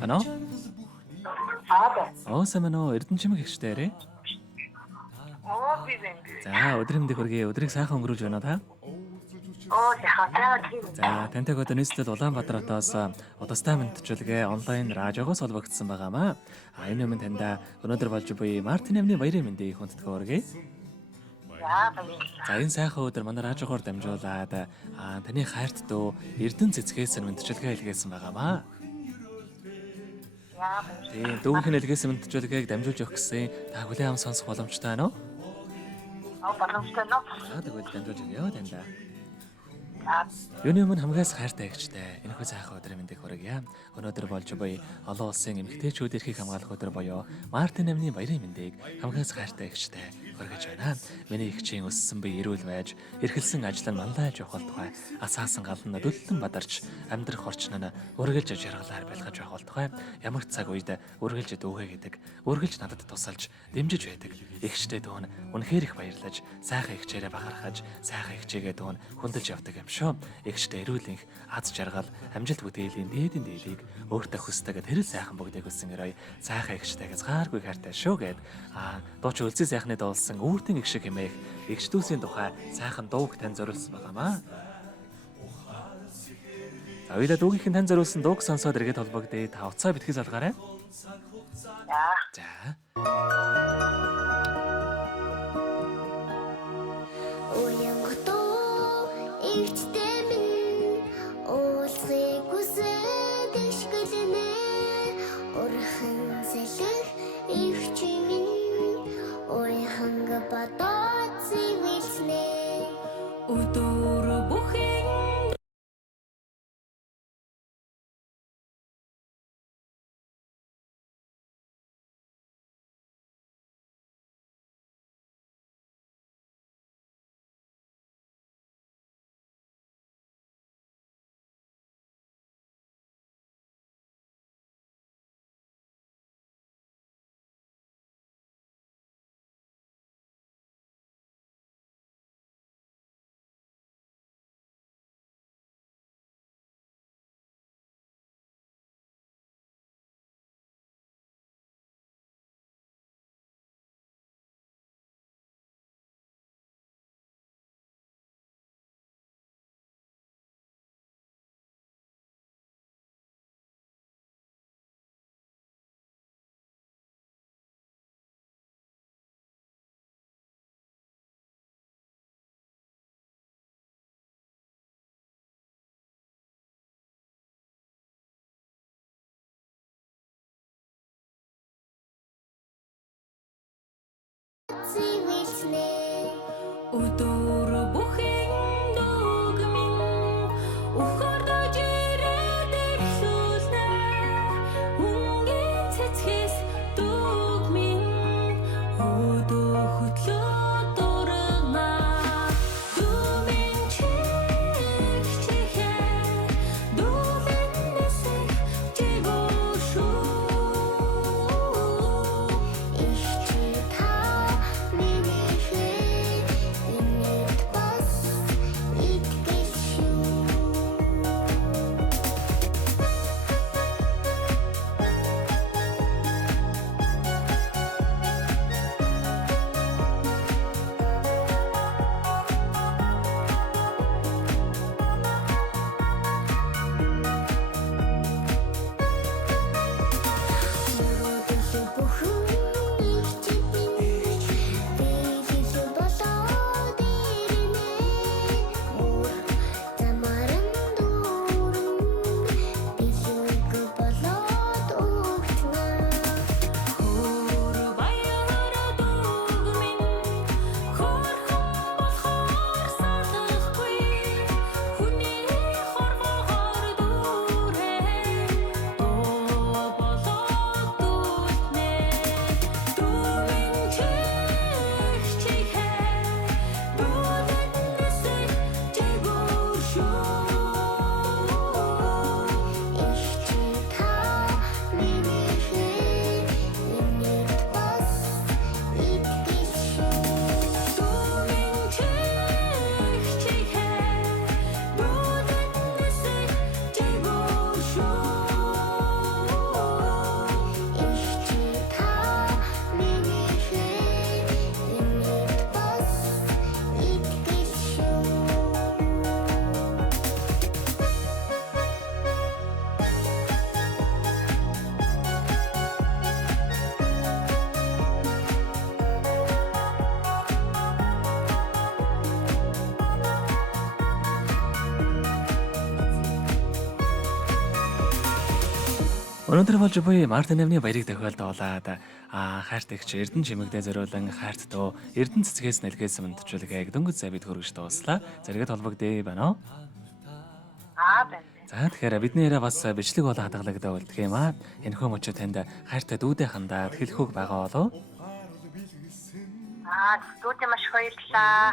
Ano? Аа. Самано Эрдэнэчмэг ихшдээрээ. Би байна. За өдөр мэдээ хүргэе. Өдрийг сайхан өнгөрүүлж байна та. Яхаа. За тантай одоо нийслэл Улаанбаатар хотоос удастай мэдчилгээ онлайн радиогоос холбогдсон байгаамаа. Энэ өмнө таньда өнөөдөр болж буй Мартин амны баярын мэндийг хүндэтгэн хүргэе. За энэ сайхан өдөр манай радиогоор дамжуулаад таны хайрт дөө Эрдэнэ цэцгээс мэдчилгээ илгээсэн байгаамаа. Тийм дүүнх нь илгээсэн мэдчилгээг дамжуулж өгөх гэсэн та хүлээн авсан сонсох боломжтой байна уу? Боломжтой нөө. Тэгвэл дамжуулж өгье таньда. Юуны өмнө хамгаас хайртай гэгчтэй энэхүү сайхан өдрийн мэндийг хүргье. Өнөөдөр болж буй олон улсын эмэгтэйчүүд эрхийг хамгаалах өдөр буюу Мартин амны баярын мэндийг хамгаас хайртай гэгчтэй хүргэж байна. Миний эгчийн өссөн бие эрүүл байж, эрхэлсэн ажил нь мандаж явах тухай, асаасан гал нь дөлдөн бадарч, амьдрах орчин нь үргэлж жаргалаар байлгаж явах тухай, ямар цаг үед үргэлж дүүгээ гэдэг, үргэлж надад тусалж, дэмжиж байдаг. Эгчтэй дүүн үнэхээр их баярлаж, сайхан эгчээрээ бахархаж, сайхан эгчээгээ дүүн хүндэлж явдаг юм шүү. Эгчтэй эрүүлэнх, аз жаргал, амжилт бүтээлийн дээдийн дээлийг өөртөө хүсдэг тэрэл сайхан бүгдийг хүссэн гэрой сайхан эгчтэйгээс гааргүй хайртай шүү гэд дууч өлзий сайхны дуулсан үүртэн эг шиг хэмээх эгч дүүсийн тухай сайхан дууг тань зориулсан байгаамаа. За хоёулаа дүүгийнхэн тань зориулсан дууг сонсоод эргээд холбогдъё. Та уцаа битгий залгаарай. За. Өнөөдөр болж буй Мартин Амны баярыг тохиолдуулаад хайртагч Эрдэнэ чимэгдээ зориулан хайрт дөө Эрдэнэ цэцгээс нэлгээс мэдчилгээг дөнгөж завид хөргөж дуслаа. Зэрэгэд холбогдъё байна уу? Байна. За тэгэхээр бидний яриа бас бичлэг болон хадгалагдаа үлдэх юм аа. Энэхүү мөчөө танд хайртай дүүдээ хандаад хэлэхүүг байгаа болов? Дүүдээ маш баярлалаа.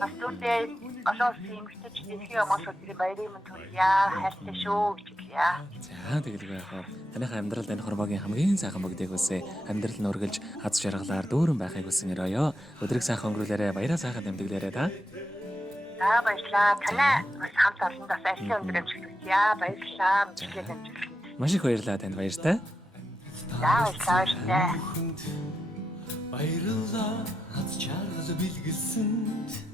Бас дүүдээ олон улсын эмэгтэйч дэлхийн хүмүүс өдрийн баярыг минь төрье. Хайртай шүү гэж хэлье. За тэгэлгүй яах вэ? Таныхаа амьдралд энэ хормогийн хамгийн сайхан бүгдийг үсэ амьдрал нь үргэлж аз жаргалаар дүүрэн байхыг хүсэн өрөөё. Өдрийг сайхан өнгөрүүлээрэ, баяраа сайхан тэмдэглээрэ та. За баярлалаа. Танай бас хамт олонд бас ажлын өндөр амжилт баярлалаа. Бичлэг амжилт. Маш их баярлалаа танд баяртай. За баярлалаа. Баярлалаа аз жаргал бэлгэлсэнд